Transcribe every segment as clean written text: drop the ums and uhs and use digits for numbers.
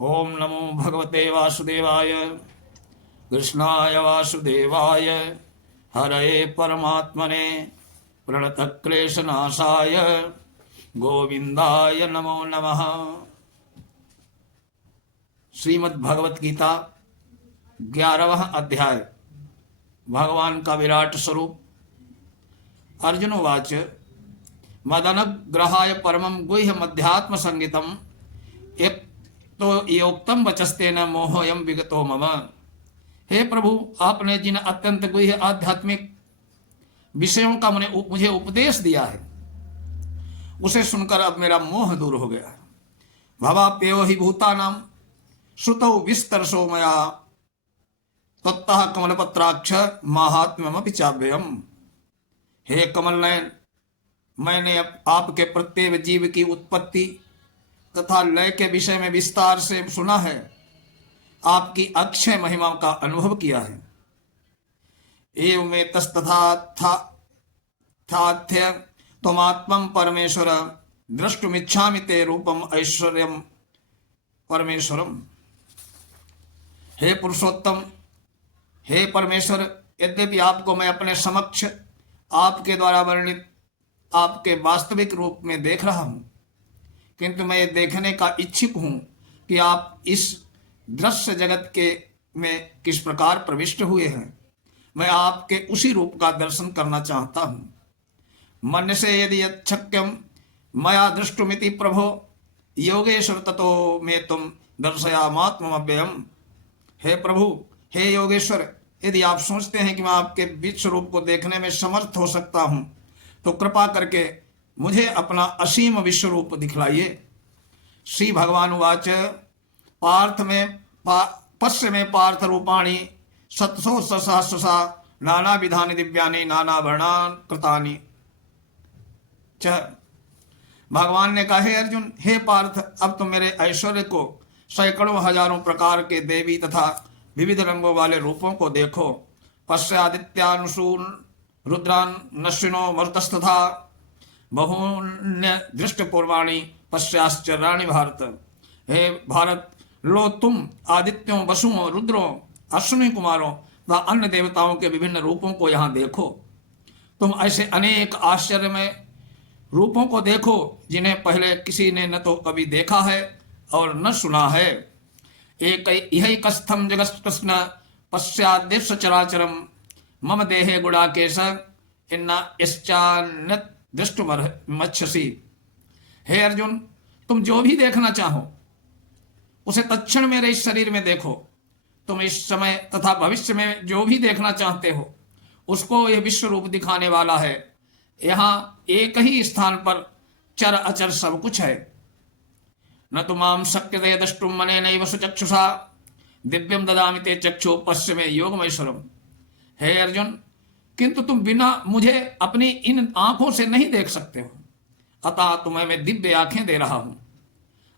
ओम नमो भगवते वासुदेवाय कृष्णाय वासुदेवाय हरये परमात्मने प्रणतक्लेशनाशाय गोविंदाय नमो नमः। श्रीमद् भगवत गीता 11वां अध्याय। भगवान का विराट स्वरूप। अर्जुन उवाच मदनुग्रहाय परमं गुह्य मध्यात्म संगीतम एक तो योक्तम वचस्तेन मोहोयम विगतो मम। हे प्रभु, आपने जिन अत्यंत गुह्य आध्यात्मिक विषयों का मुझे उपदेश दिया है, उसे सुनकर अब मेरा मोह दूर हो गया है। भवाप्ययो हि भूतानां श्रुतौ विस्तरसो मया तत्तः कमलपत्राक्ष माहात्म्यमपि चाव्ययम्। हे कमल नयन, मैंने आपके प्रत्येक जीव की उत्पत्ति तथा लय के विषय में विस्तार से सुना है, आपकी अक्षय महिमा का अनुभव किया है। एवं तस्तथाथ्य त्वमात्मं परमेश्वर द्रष्टुमिच्छामि ते रूपम ऐश्वर्यम परमेश्वरम। हे पुरुषोत्तम, हे परमेश्वर, यद्यपि आपको मैं अपने समक्ष आपके द्वारा वर्णित आपके वास्तविक रूप में देख रहा हूं, किंतु मैं ये देखने का इच्छुक हूं कि आप इस दृश्य जगत के में किस प्रकार प्रविष्ट हुए हैं। मैं आपके उसी रूप का दर्शन करना चाहता हूं। मन से यदि यच्छक्यम मया दृष्टुमिति प्रभो योगेश्वर ततो में तुम दर्शयामात्मव्ययम। हे प्रभु, हे योगेश्वर, यदि आप सोचते हैं कि मैं आपके विश्व रूप को देखने में समर्थ हो सकता हूं, तो कृपा करके मुझे अपना असीम विश्व रूप दिखलाइए। श्री भगवान उवाच पश्य में पार्थ रूपाणि शतसो सहस्रशा नाना विधानि दिव्यानि नाना वर्णान कृतानि च। भगवान ने कहा, हे अर्जुन, हे पार्थ, अब तुम मेरे ऐश्वर्य को सैकड़ों हजारों प्रकार के देवी तथा विविध रंगों वाले रूपों को देखो। पश्चादित्यानुसून रुद्रान नश्विनो मरुतस्तथा बहून्य दृष्ट पूर्वाणी पश्चाश्चर्याणि भारत। हे भारत, लो तुम आदित्यों, वसुओं, रुद्रों, अश्विनी कुमारों व अन्य देवताओं के विभिन्न रूपों को यहाँ देखो। तुम ऐसे अनेक आश्चर्यमय रूपों को देखो जिन्हें पहले किसी ने न तो कभी देखा है और न सुना है। एक यही कस्थम जगत कृष्ण पश्चादेश चराचरम मम देहे गुड़ाकेश इन्ना इश्चान्य दृष्टुमर्हसि। हे अर्जुन, तुम जो भी देखना चाहो उसे तत्क्षण मेरे इस शरीर में देखो। तुम इस समय तथा भविष्य में जो भी देखना चाहते हो उसको यह विश्व रूप दिखाने वाला है। यहाँ एक ही स्थान पर चर अचर सब कुछ है। न तो माम शक्यते द्रष्टुम मनेनैव सुचक्षुषा दिव्यम ददामि ते चक्षु पश्य में योगमैश्वरम। हे अर्जुन, किंतु तुम बिना मुझे अपनी इन आंखों से नहीं देख सकते हो, अतः तुम्हें मैं दिव्य आंखें दे रहा हूं।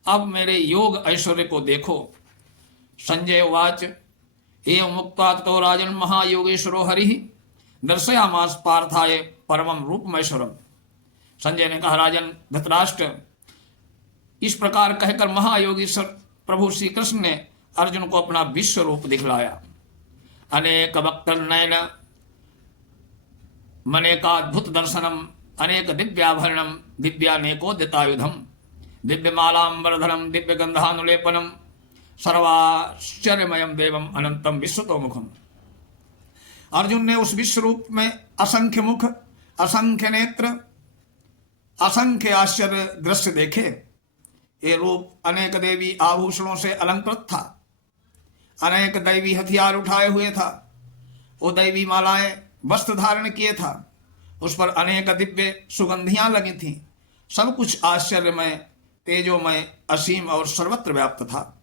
अब मेरे योग ऐश्वर्य को देखो। संजय उवाच एवं मुक्ता ततो राजन महायोगेश्वरो हरिः दर्शयामास पार्थाय परमं रूपमैश्वरम। संजय ने कहा, राजन धृतराष्ट्र, इस प्रकार कहकर महायोगेश्वर प्रभु श्री कृष्ण ने अर्जुन को अपना विश्व रूप दिखलाया। अनेक वक्तनयन मनेकाद्भुत दर्शनम अनेक दिव्याभरणम दिव्यानेकोदितायुधम दिव्यमालांबरधरम दिव्य गंधानुलेपनम सर्वाश्चर्यमयम देवम अनंतम विश्वतोमुखम। अर्जुन ने उस विश्व रूप में असंख्य मुख, असंख्य नेत्र, असंख्य आश्चर्य दृश्य देखे। ये रूप अनेक देवी आभूषणों से अलंकृत था, अनेक दैवी हथियार उठाए हुए था, वो दैवी मालाएं वस्त्र धारण किए था, उस पर अनेक दिव्य सुगंधियां लगी थीं। सब कुछ आश्चर्यमय, तेजोमय, असीम और सर्वत्र व्याप्त था।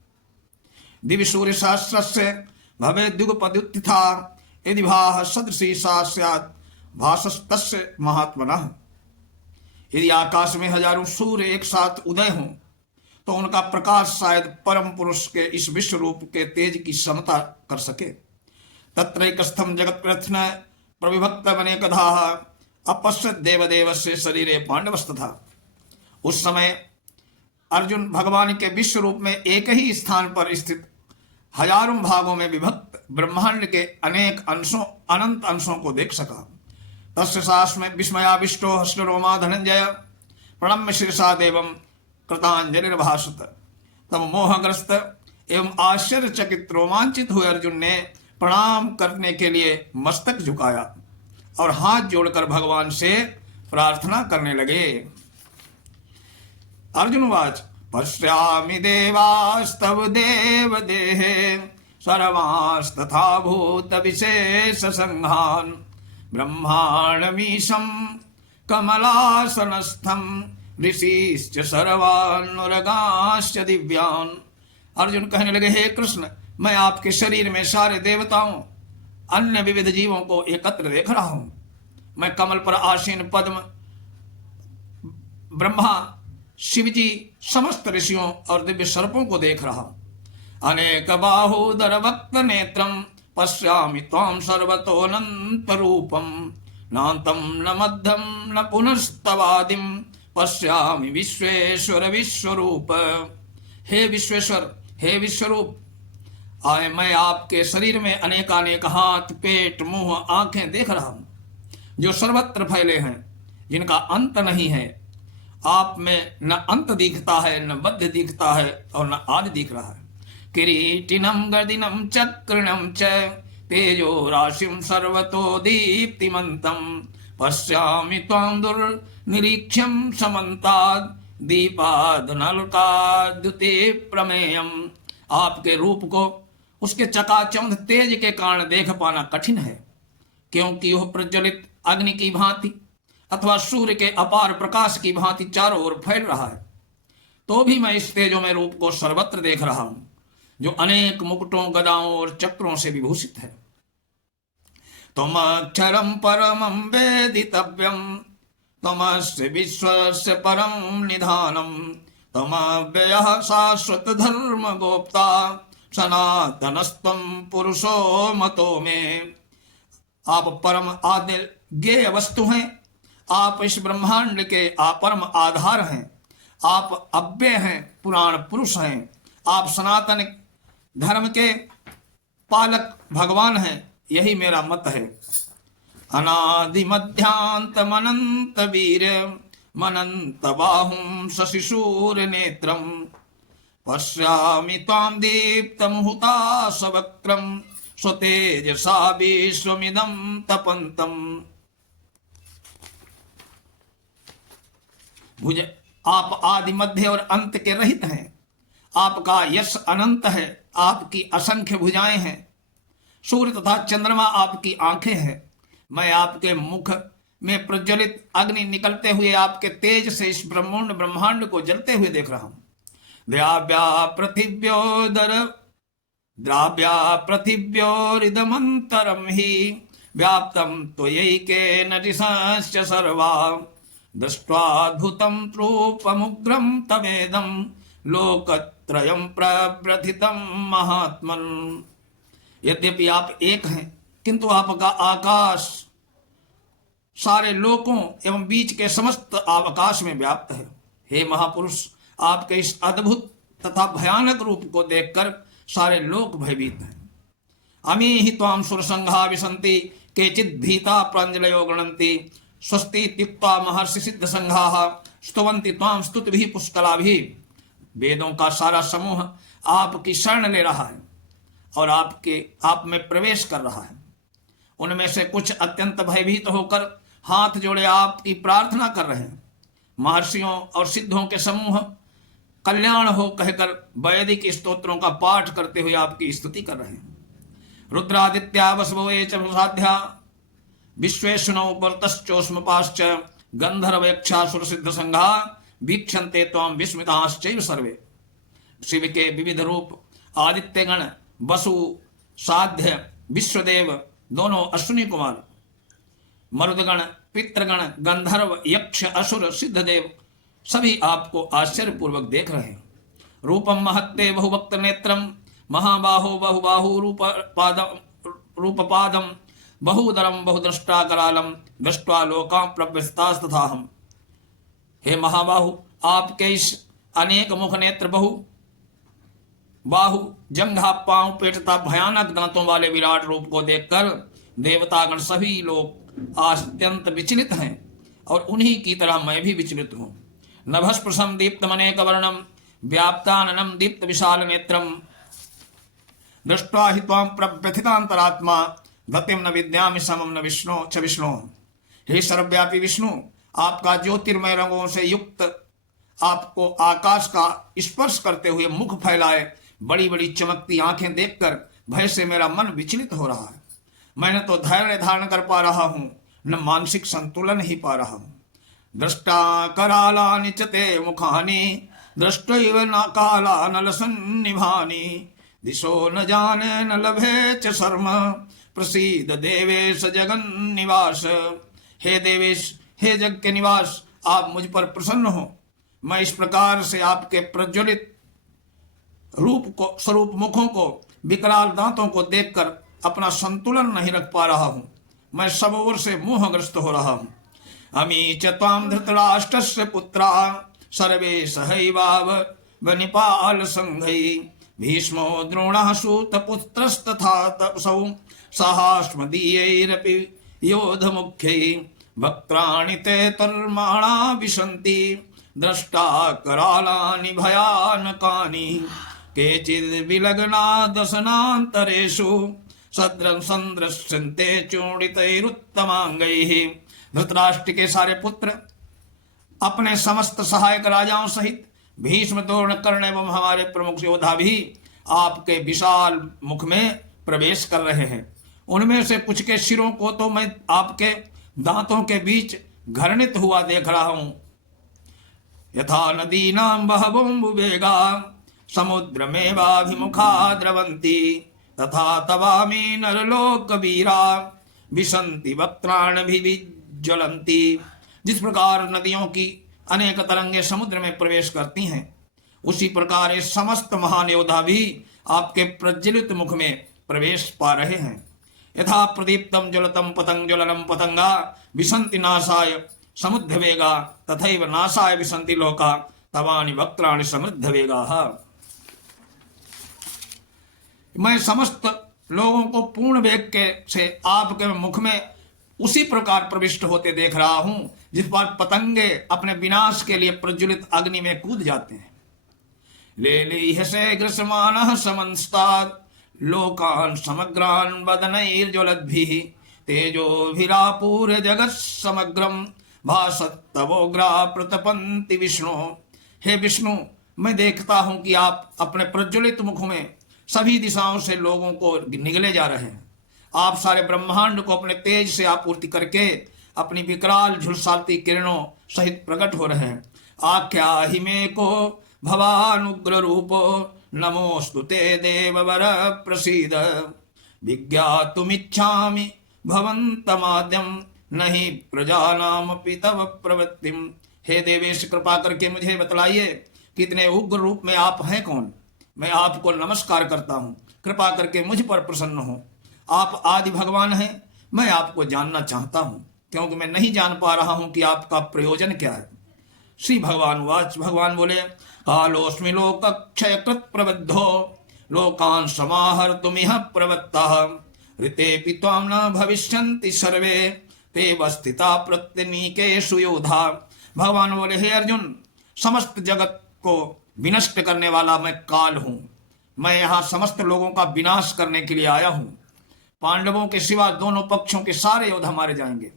दिव्य सूर्य सहस्रस्य भवे द्युगपद्युत्थिता यदि भाः सदृशी सा स्यात् भासस्तस्य महात्मनः। यदि आकाश में हजारों सूर्य एक साथ उदय हों तो उनका प्रकाश शायद परम पुरुष के इस विश्व रूप के तेज की समता कर सके। तत्रैकस्थम जगत्कृत्स्न प्रविभक्त अनेकधाः अपश्यत् देवदेवस्य शरीरे पांडवस्तथा। उस समय अर्जुन भगवान के विश्व रूप में एक ही स्थान पर स्थित हजारों भागों में विभक्त ब्रह्मांड के अनेक अंशों अनंत अंशों को देख सका। तस्य सास में विस्मयाविष्टो हर्षरोमा धनंजय प्रणम्य शीर्षा देवम कृतांजलिर्भाषत। तब मोहग्रस्त एवं आश्चर्यचकित रोमांचित हुए अर्जुन ने प्रणाम करने के लिए मस्तक झुकाया और हाथ जोड़कर भगवान से प्रार्थना करने लगे। अर्जुनवाच पश्यामि देवास्तव देव देहे सर्वांस्तथा भूत विशेष संघान ब्रह्मांडमीशं कमलासनस्थं ऋषिश्च सर्वानुरगाश्च दिव्यान्। अर्जुन कहने लगे, हे कृष्ण, मैं आपके शरीर में सारे देवताओं अन्य विविध जीवों को एकत्र देख रहा हूं। मैं कमल पर आसीन पद्म, ब्रह्मा, शिवजी, समस्त ऋषियों और दिव्य सर्पों को देख रहा हूं। अनेक बाहुदर वक्त नेत्रम पश्यामि त्वां सर्वतोऽनंत रूपम नान्तं न मध्यम न पुनस्तवादिम पश्यामि विश्वेश्वर विश्वरूप। हे विश्वेश्वर, हे विश्वरूप, आए मैं आपके शरीर में अनेकानेक हाथ, पेट, मुंह, आंखें देख रहा हूं जो सर्वत्र फैले हैं, जिनका अंत नहीं है। आप में न अंत दिखता है, न मध्य दिखता है और न आदि दिख रहा है। किरीटिनम गर्दिनम चक्रणम च तेजो राशिम सर्वतो दीप्तिमंतम पश्यामि त्वां दुर्निरीक्ष्यं समन्ताद् दीपाद नलकाद्युते प्रमेयम। आपके रूप को उसके चकाचौंध तेज के कारण देख पाना कठिन है, क्योंकि वह प्रज्वलित अग्नि की भांति अथवा सूर्य के अपार प्रकाश की भांति चारों ओर फैल रहा है। तो भी मैं इस तेजों में रूप को सर्वत्र देख रहा हूं, जो अनेक मुकुटों, गदाओं और चक्रों से विभूषित है। तुम अक्षरम परमं वेदितव्यम तमस्य विश्वस्य परम निधानम तमव्ययः शाश्वत धर्म गोप्ता सनातनस्तम पुरुषो मतो में। आप परम आदि ज्ञेय वस्तु हैं, आप इस ब्रह्मांड के परम आधार हैं, आप अव्यय हैं, पुराण पुरुष हैं, आप सनातन धर्म के पालक भगवान हैं, यही मेरा मत है। अनादि मध्यांत मनंत वीर मनंत बाहुं शशिशूर नेत्रम पश्यामि त्वां दीप्त मुहुतासवक्त्रम स्वतेजसा विश्वमिदं तपन्तम। भुज आप आदि मध्य और अंत के रहित हैं, आपका यश अनंत है, आपकी असंख्य भुजाएं हैं, सूर्य तथा चंद्रमा आपकी आंखें हैं। मैं आपके मुख में प्रज्वलित अग्नि निकलते हुए आपके तेज से इस ब्रह्मांड को जलते हुए देख रहा हूं। द्राव्या पृथिव्योरिदमन्तरं हि व्याप्तं त्वयैकेन दिशाश्च सर्वा दृष्ट्वाद्भुतं रूपमुग्रं तमेदं लोकत्रयं प्रव्रथितं महात्मन्। यद्यपि आप एक हैं, किंतु आपका आकाश सारे लोकों एवं बीच के समस्त आकाश में व्याप्त है। हे महापुरुष, आपके इस अद्भुत तथा भयानक रूप को देखकर सारे लोक भयभीत हैं। अमी ही त्वां सुरसंघा विसंति केचित् भीता प्रांजलयो गणन्ति स्वस्ति त्युक्त्वा महर्षि सिद्ध संघाः स्तुवन्ति त्वां स्तुतिभिः पुष्कलाभिः। वेदों का सारा समूह आपकी शरण ले रहा है और आप में प्रवेश कर रहा है। उनमें से कुछ अत्यंत भयभीत होकर हाथ जोड़े आपकी प्रार्थना कर रहे हैं। महर्षियों और सिद्धों के समूह कल्याण हो कहकर वैदिक स्तोत्रों का पाठ करते हुए आपकी स्तुति कर रहे हैं। रुद्रादित्या वसवो च साध्या विश्वेशनो परतश्चोष्मपाश्च गंधर्वयक्षासुर सिद्ध संघा वीक्षन्ते त्वां विस्मिताश्चैव सर्वे। शिव के विविध रूप आदित्यगण, वसु, साध्य, विश्वदेव, दोनों अश्विनी कुमार, मरुदगण, पितृगण, गंधर्व, यक्ष, असुर, सिद्धदेव सभी आपको आश्चर्यपूर्वक देख रहे हैं। रूपम महत्ते बहुवक्त नेत्रम महाबाहो बहुबाहु रूपपादम बहुदरम बहुद्रष्टा करालम दृष्ट्वा लोकां प्रव्यस्तास्तथाहम। हे महाबाहु, आपके इस अनेक मुख नेत्र बहु बाहु जंघा पांव पेट तथा भयानक दांतों वाले विराट रूप को देखकर देवतागण सभी लोग अत्यंत विचलित हैं और उन्हीं की तरह मैं भी विचलित हूं। नभस्पृशम दीप्तमनेक वर्णम व्याप्ताननम दीप्त विशाल नेत्रम दृष्ट्वा हि त्वां प्रव्यथितांतरात्मा गतिम न विद्यामि समम न विष्णु च विष्णु। हे सर्वव्यापी विष्णु, आपका ज्योतिर्मय रंगों से युक्त आपको आकाश का स्पर्श करते हुए मुख फैलाए बड़ी बड़ी चमकती आंखें देखकर भय से मेरा मन विचलित हो रहा है। मैंने तो धैर्य धारण कर पा रहा हूं, न मानसिक संतुलन ही पा रहा हूं। दृष्टा करालानि च ते मुखानि दृष्टैव न काला नलसन्निभानि दिशो न जाने न लभे च शर्म प्रसीद देवेश जगन निवास। हे देवेश, हे जग के निवास, आप मुझ पर प्रसन्न हो। मैं इस प्रकार से आपके प्रज्वलित रूप को स्वरूप मुखों को विकराल दांतों को देखकर अपना संतुलन नहीं रख पा रहा हूं। मैं सब ओर से मोहग्रस्त हो रहा हूं। अमी च त्वां धृतराष्ट्रस्य पुत्रा सर्वे सहैवाव वनिपाल संघै भीष्मो द्रोणः सूतपुत्रस्तथा तपसौ सहास्मदीयैरपि योधमुख्यै वक्त्राणि ते तर्माणा विशन्ति दृष्टा करालानि भयानकानि केचिद् विलग्ना दशनान्तरेषु सद्रं संदृश्यन्ते चूडितैरुत्तमांगैः। धृतराष्ट्र के सारे पुत्र अपने समस्त सहायक राजाओं सहित भीष्म द्रोण कर्ण एवं हमारे प्रमुख योद्धा भी आपके विशाल मुख में प्रवेश कर रहे हैं। उनमें से कुछ के सिरों को तो मैं आपके दांतों के बीच घर्णित हुआ देख रहा हूं। यथा नदीनां बहवोऽम्बुवेगा समुद्रमेवाभिमुखा द्रवन्ति तथा तवामि नरलोकवीरा विशन्ति वक्त्राण्यभिज्वलन्ति। जिस प्रकार नदियों की अनेक तरंगे समुद्र में प्रवेश करती हैं, उसी प्रकार ये समस्त महान योद्धा भी आपके प्रज्वलित मुख में प्रवेश पा रहे हैं। यथा प्रदीप्तम ज्वलतम पतंग ज्वलनम पतंगा विशन्ति नाशाय समुद्र वेगा तथैव नाशाय विशन्ति लोका तवानि वक्त्राणि समृद्ध वेगाः। मैं समस्त लोगों को पूर्ण वेग के से आपके मुख में उसी प्रकार प्रविष्ट होते देख रहा हूं जिस पर पतंगे अपने विनाश के लिए प्रज्वलित अग्नि में कूद जाते हैं। लेलीहसे ग्रसमानः समंस्तात् लोकान् समग्रान् वदनैर्ज्वलद्भिः तेजोभिरापूर्य जगत् समग्रं भासत्तवोग्रा प्रतपन्ति विष्णु। हे विष्णु, मैं देखता हूं कि आप अपने प्रज्वलित मुख में सभी दिशाओं से लोगों को निगले जा रहे हैं। आप सारे ब्रह्मांड को अपने तेज से आपूर्ति करके अपनी विकराल झुलसाती किरणों सहित प्रकट हो रहे हैं। आख्या ही में को भवानुग्र रूपो नमोस्तु ते देववर प्रसीद विज्ञातुमिच्छामि भवन्तमाद्यं नहीं प्रजानामपि तव प्रवृत्तिम। हे देवेश, कृपा करके मुझे बतलाइए कि इतने उग्र रूप में आप हैं कौन। मैं आपको नमस्कार करता हूँ, कृपा करके मुझ पर प्रसन्न हो। आप आदि भगवान हैं, मैं आपको जानना चाहता हूँ क्योंकि मैं नहीं जान पा रहा हूँ कि आपका प्रयोजन क्या है। श्री भगवान वाच, भगवान बोले कालोस्मि लोकक्षय कृत प्रबद्धो लोकान् समाहर्तुमिह प्रवृत्तः ऋतेऽपि त्वां न भविष्यन्ति सर्वे ते वस्थिता प्रत्यनीकेषु योधा। भगवान बोले हे अर्जुन, समस्त जगत को विनष्ट करने वाला मैं काल हूं। मैं यहाँ समस्त लोगों का विनाश करने के लिए आया हूं। पांडवों के सिवा दोनों पक्षों के सारे योद्धा मारे जाएंगे।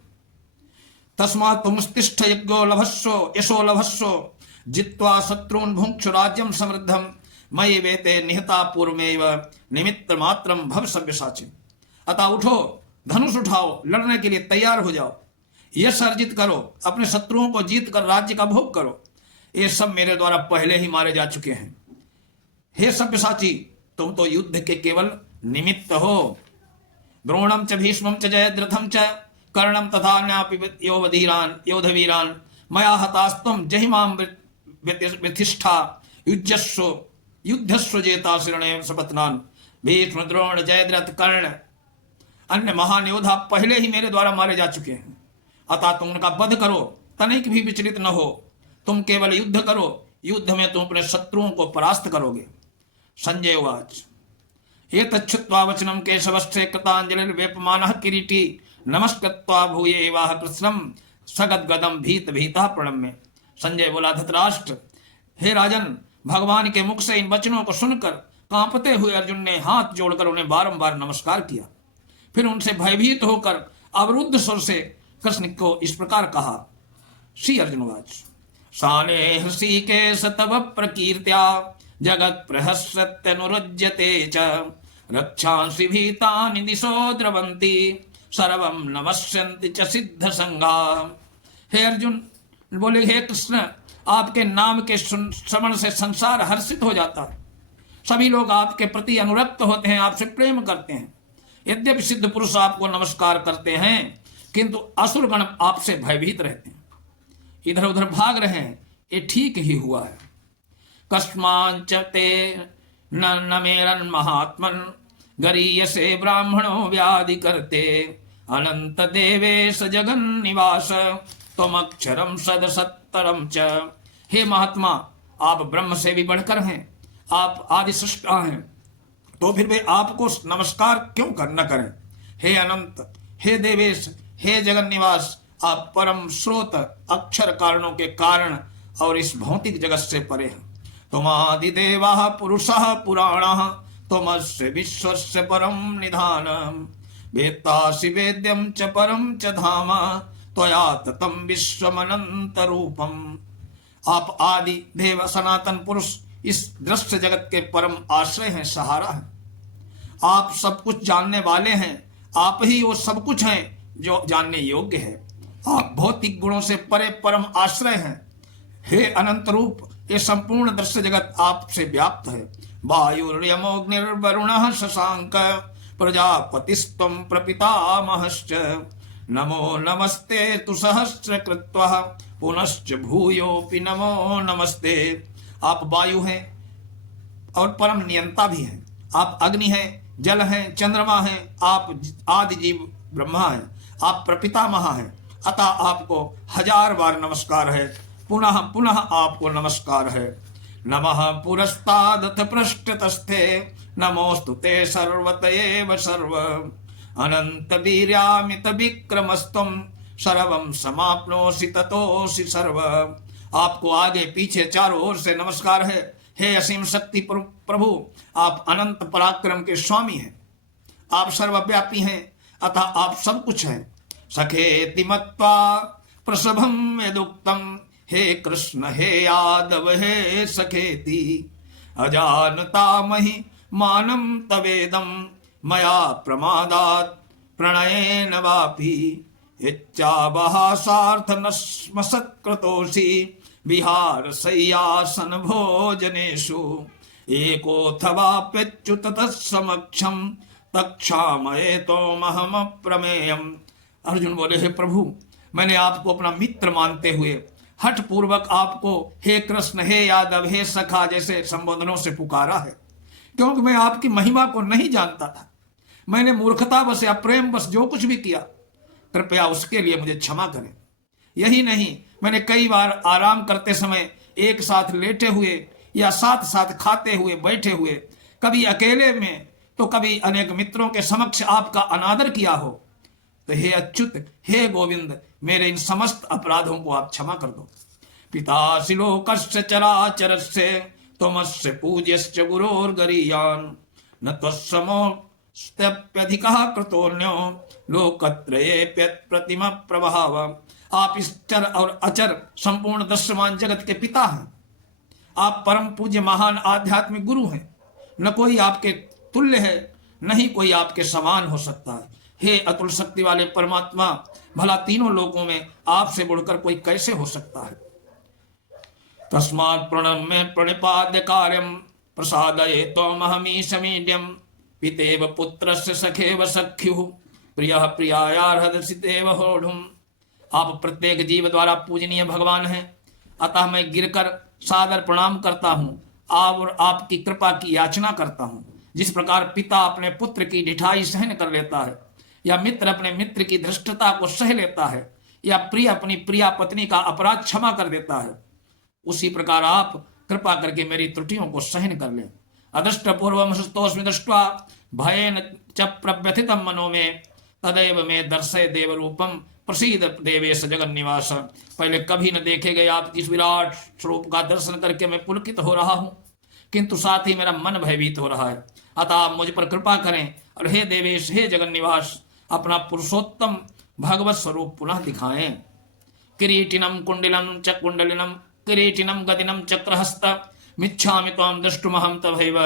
तस्मात् तुमस्तिष्ठ यज्ञो लभस्व यशो लभस्व जित्वा शत्रून् भुङ्क्षु राज्यं समृद्धं मयि वेते निहता पूर्वमेव निमित्त मात्रम भव सव्यसाची। अतः उठो, धनुष उठाओ, लड़ने के लिए तैयार हो जाओ, यश अर्जित करो, अपने शत्रुओं को जीत कर राज्य का भोग करो। ये सब मेरे द्वारा पहले ही मारे जा चुके हैं। हे सव्यसाची, तुम तो युद्ध के केवल निमित्त हो। द्रोणम च भीष्मम च जयद्रथम च कर्णम तथान्यापि योधवीरान मया हतास्त्वं जहिमां व्यतिष्ठा युद्धस्व जेता शरणे सपत्नान। भीष्म द्रोण जयद्रथ कर्ण अन्य महान योद्धा पहले ही मेरे द्वारा मारे जा चुके हैं। अतः तुम उनका वध करो, तनिक भी विचलित न हो। तुम केवल युद्ध करो, युद्ध में तुम अपने शत्रुओं को परास्त करोगे। संजय उवाच एतच्छ्रुत्वा वचनं केशवस्य कृताञ्जलिर्वेपमानः किरीटी नमस्कृत्वा भूयेवाह कृष्णं सगद्गदं भीत भीतः प्रणम्य। संजय बोला, धृतराष्ट्र, हे राजन, भगवान के मुख से इन वचनों को सुनकर कांपते हुए अर्जुन ने हाथ जोड़कर उन्हें बारंबार नमस्कार किया। फिर उनसे भयभीत होकर अवरुद्ध स्वर से कृष्ण को इस प्रकार कहा। श्री अर्जुनवाच साने हृषिकेश तव प्रकीर्त्या जगत प्रहस्यत्यनुरज्यते च रक्षांसि भीतानि दिशो द्रवन्ति सर्वं नमस्यन्ति च सिद्ध संघा। हे अर्जुन बोले, हे कृष्ण, आपके नाम के श्रवण से संसार हर्षित हो जाता है। सभी लोग आपके प्रति अनुरक्त होते हैं, आपसे प्रेम करते हैं। यद्यपि सिद्ध पुरुष आपको नमस्कार करते हैं, किंतु असुरगण आपसे भयभीत रहते हैं, इधर उधर भाग रहे हैं। ये ठीक ही हुआ है। कस्मांच ते न मेरन महात्मन गरीयसे ब्राह्मणो व्याधि करते अनंत देवेश जगन निवास त्वमक्षरम सद सत्तरम च। हे महात्मा, आप ब्रह्म से भी बढ़कर हैं, आप आदि सृष्टा हैं, तो फिर वे आपको नमस्कार क्यों न करें। हे अनंत, हे देवेश, हे जगन निवास, आप परम स्रोत अक्षर कारणों के कारण और इस भौतिक जगत से परे हैं। तुमादिदेवाः पुरुषः पुराणः त्वमस्य विश्वस्य परम निधानम् वेत्तासि वेद्यं च परम च धाम त्वया ततं विश्वमनंत रूपम्। आप आदि देव सनातन पुरुष इस दृश्य जगत के परम आश्रय हैं, सहारा हैं। आप सब कुछ जानने वाले हैं, आप ही वो सब कुछ हैं जो जानने योग्य है। आप भौतिक गुणों से परे परम आश्रय हैं। हे अनंत रूप, ये संपूर्ण दृश्य जगत आपसे व्याप्त है। वायुर्यमोऽग्निर्वरुणः शशांक प्रजापतिस्त्वं प्रपितामहश्च नमो नमस्ते तु सहस्रकृत्वः पुनश्च भूयोऽपि नमो नमस्ते। आप वायु हैं और परम नियंता भी हैं। आप अग्नि हैं, जल हैं, चंद्रमा हैं, आप आदि जीव ब्रह्मा हैं, आप प्रपितामह हैं। अतः आपको 1000 बार नमस्कार है, पुनः पुनः आपको नमस्कार है। नमः पुरस्तादथ पृष्ठतस्थे नमोस्तु ते सर्वतएव सर्व अनंत वीर्यामित विक्रमस्त्वं सर्वं समाप्नोषि ततोषि सर्व। आपको आगे पीछे चारों ओर से नमस्कार है। हे असीम शक्ति प्रभु, आप अनंत पराक्रम के स्वामी हैं, आप सर्वव्यापी हैं, अतः आप सब कुछ हैं। सखेति मत्वा प्रसभं यदुक्तम् हे कृष्ण हे यादव हे सखेति अजानता महि मानं तवेदं मया प्रमादात् प्रणयेन वापि इच्छावहासार्थ नस्मसत्कृतोषि विहार शय्यासन भोजनेषु एकोऽथवाप्यच्युत तत्समक्षं तक्षामये तोमहम प्रमेयम्। अर्जुन बोले, हे प्रभु, मैंने आपको अपना मित्र मानते हुए हठ पूर्वक आपको हे कृष्ण हे यादव हे सखा जैसे संबोधनों से पुकारा है, क्योंकि मैं आपकी महिमा को नहीं जानता था। मैंने मूर्खता बस या प्रेम बस जो कुछ भी किया, कृपया उसके लिए मुझे क्षमा करें। यही नहीं, मैंने कई बार आराम करते समय एक साथ लेटे हुए या साथ साथ खाते हुए बैठे हुए, कभी अकेले में तो कभी अनेक मित्रों के समक्ष आपका अनादर किया हो। तो हे अच्युत, हे गोविंद, मेरे इन समस्त अपराधों को आप क्षमा कर दो। पितासि लोकस्य चराचरस्य त्वमस्य पूज्यश्च गुरोर्गरीयान् न त्वत्समोऽस्त्यप्यधिकः कृतोऽन्यो लोकत्रयेऽप्यप्रतिम प्रभाव। आप इस चर और अचर संपूर्ण दृश्यमान जगत के पिता हैं। आप परम पूज्य महान आध्यात्मिक गुरु हैं। न कोई आपके तुल्य है, न ही कोई आपके समान हो सकता है। हे अतुल शक्ति वाले परमात्मा, भला तीनों लोकों में आपसे बढ़कर कोई कैसे हो सकता है। तस्मात् प्रणम्य प्रणिपाद्य कार्यं प्रसादये त्वमहमीश मीड्यं पितेव पुत्रस्य सखेव सख्युः प्रियः प्रियायार्हदसितेव होढुम्। आप प्रत्येक जीव द्वारा पूजनीय भगवान हैं, अतः मैं गिरकर सादर प्रणाम करता हूँ और आपकी कृपा की याचना करता हूँ। जिस प्रकार पिता अपने पुत्र की ढिठाई सहन कर लेता है, या मित्र अपने मित्र की धृष्टता को सह लेता है, या प्रिय अपनी प्रिया पत्नी का अपराध क्षमा कर देता है, उसी प्रकार आप कृपा करके मेरी त्रुटियों को सहन कर लें। अदृष्ट पूर्वम हस्तोस्मि दृष्ट्वा भयेन च प्रव्यथितं मनो में तदैव में दर्शय देव रूपम प्रसीद देवेश जगन्निवास। पहले कभी न देखे गए आप इस विराट स्वरूप का दर्शन करके मैं पुलकित हो रहा हूँ, किंतु साथ ही मेरा मन भयभीत हो रहा है। अतः आप मुझ पर कृपा करें और हे देवेश, हे जगन्निवास, अपना पुरुषोत्तम भगवत स्वरूप पुनः दिखाएं। किरीटिनम कुंडलिनम च कुंडलिनम किरीटिनम गदिनम चक्रहस्त मिच्छामि त्वां द्रष्टुमहं तथैव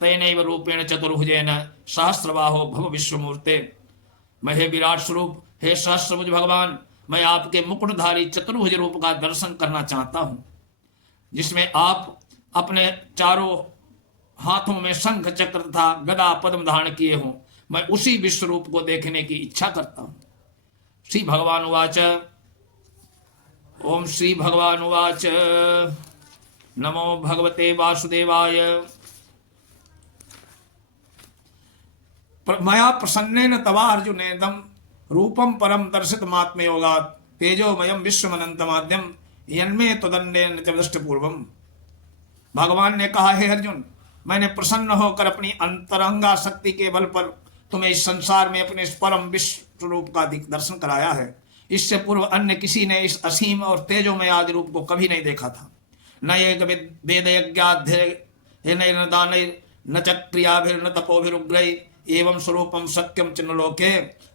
तेनैव रूपेण चतुर्भुजेन सहस्रबाहो भव विश्वमूर्ते। मैं हे विराट स्वरूप, हे सहस्रभुज भगवान, मैं आपके मुकुटधारी चतुर्भुज रूप का दर्शन करना चाहता हूँ, जिसमें आप अपने चारों हाथों में शंख चक्र तथा गदा पद्म धारण किए हों। मैं उसी विश्व रूप को देखने की इच्छा करता हूँ। श्री भगवान उवाच ओम श्री भगवान उवाच नमो भगवते वासुदेवाय मया प्रसन्नेन तवा अर्जुनेदं रूपम परम दर्शितमात्म योगात् तेजोमयम विश्वमनंतमाद्यम यन्मे त्वदन्येन च दृष्टपूर्वम। भगवान ने कहा, हे अर्जुन, मैंने प्रसन्न होकर अपनी अंतरंगा शक्ति के बल पर तुम्हें इस संसार में अपने इस परम विश्व रूप का दर्शन कराया है। इससे पूर्व अन्य किसी ने इस असीम और तेजोमय आदि रूप को कभी नहीं देखा था। न एक वेद यज्ञाध्याय न दानैर न च क्रियाभिर्न तपोभिरुग्रैः एवं स्वरूपम सत्यम चिन्ह लोके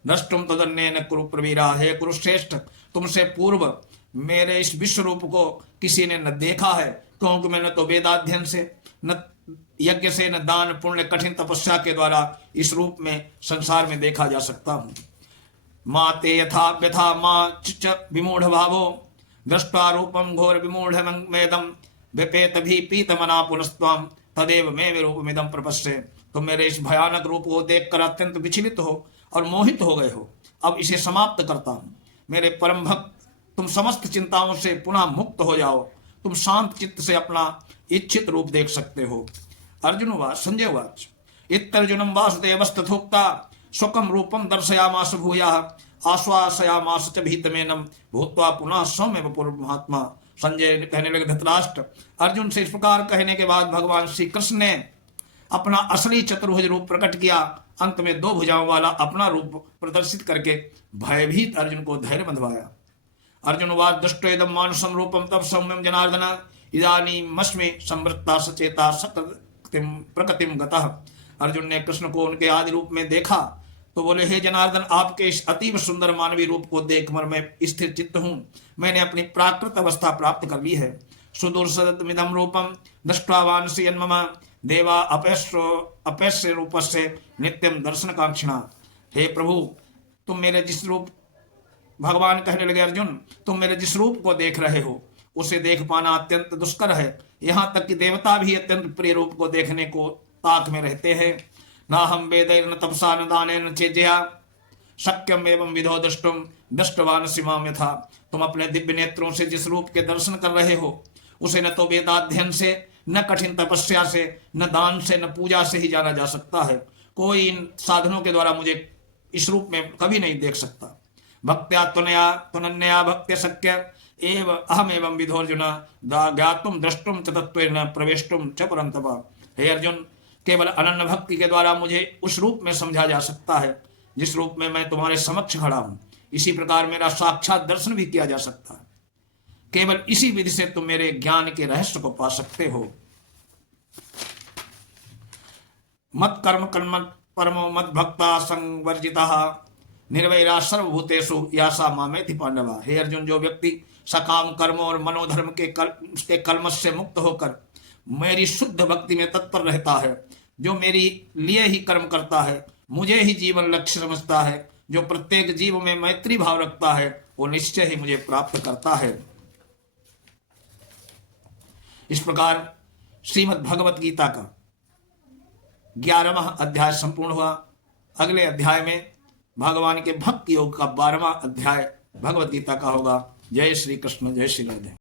द्रष्टुम तदन्येन कुरु प्रवीरा। हे कुरुश्रेष्ठ, तुमसे पूर्व मेरे इस विश्व रूप को किसी ने न देखा है, क्योंकि मैंने तो वेदाध्ययन से, न यज्ञ से, न दान पुण्य कठिन तपस्या के द्वारा इस रूप में संसार में देखा जा सकता हूँ। माँ ते यथा व्यथा माँ च विमूढ़ भावो दृष्ट्वा रूपम घोर विमूढ़ मेदम विपेत भी पीत मना पुनस्त्वाम तदेव मे विरूपमिदम प्रपश्य। तुम मेरे इस भयानक रूप को देखकर अत्यंत विचलित हो और मोहित हो गए हो। अब इसे समाप्त करता हूँ। मेरे परम भक्त, तुम समस्त चिंताओं से पुनः मुक्त हो जाओ। तुम शांत चित्त से अपना इच्छित रूप देख सकते हो। अर्जुन उवाच संजय उवाच इत्यर्जुनं वासुदेवस्तथोक्ता स्वकं रूपं दर्शयामास भूयः आश्वासयामास च भीतमेनं भूत्वा पुनः सौम्य पूर्वमात्मा। संजय कहने लगे, धृतराष्ट्र, अर्जुन से इस प्रकार कहने के बाद भगवान श्री कृष्ण ने अपना असली चतुर्भुज रूप प्रकट किया। अंत में दो भुजाओं वाला अपना रूप प्रदर्शित करके भयभीत अर्जुन को धैर्य बंधवाया। अर्जुन वाद दुष्टोदम मानुषम रूपम तब सौम्यम जनार्दन इदानीमस्मि संवृत्ता सचेता सकृतिम प्रकृतिम गतः। अर्जुन ने कृष्ण को उनके आदि रूप में देखा तो बोले, हे जनार्दन, आपके इस अतीव सुंदर मानवीय रूप को देखकर मैं स्थिर चित्त हूँ। मैंने अपनी प्राकृत अवस्था प्राप्त कर ली है। सुदूरसदमिदं रूपम दृष्ट्वा वांसयन् मम देवा अपैश्य रूपस्य नित्यम दर्शन कांक्षिणा। हे प्रभु, तुम मेरे जिस रूप, भगवान कहने लगे, अर्जुन, तुम मेरे जिस रूप को देख रहे हो उसे देख पाना अत्यंत दुष्कर है। यहाँ तक कि देवता भी अत्यंत प्रिय रूप को देखने को ताक में रहते हैं। ना हम वेदैर्न तपसा न दानेन चेज्या शक्यम एवं विधो दृष्टुम दृष्टवान सीमाम यथा। तुम अपने दिव्य नेत्रों से जिस रूप के दर्शन कर रहे हो उसे न तो वेदाध्ययन से, न कठिन तपस्या से, न दान से, न पूजा से ही जाना जा सकता है। कोई इन साधनों के द्वारा मुझे इस रूप में कभी नहीं देख सकता। भक्त्या तुनया तुनन्या भक्त्य शक्य एव अहम एवं विधोर्जुन ज्ञातुम द्रष्टुम च तत्त्वेन प्रवेष्टुम च परंतप। हे अर्जुन, केवल अनन्य भक्ति के द्वारा मुझे उस रूप में समझा जा सकता है जिस रूप में मैं तुम्हारे समक्ष खड़ा हूं। इसी प्रकार मेरा साक्षात दर्शन भी किया जा सकता है। केवल इसी विधि से तुम मेरे ज्ञान के रहस्य को पा सकते हो। मत कर्म कर्म परमो मत भक्ता संवर्जिता निर्वैरा सर्वभूतेषु यासा मामेति पांडवा। हे अर्जुन, जो व्यक्ति सकाम कर्म और मनोधर्म के कलमश से मुक्त होकर मेरी शुद्ध भक्ति में तत्पर रहता है, जो मेरी लिए ही कर्म करता है, मुझे ही जीवन लक्ष्य समझता है, जो प्रत्येक जीव में मैत्री भाव रखता है, वो निश्चय ही मुझे प्राप्त करता है। इस प्रकार श्रीमद् भगवत गीता का 11वां अध्याय संपूर्ण हुआ। अगले अध्याय में भगवान के भक्ति योग का 12वां अध्याय भगवत गीता का होगा। जय श्री कृष्ण, जय श्री राधे।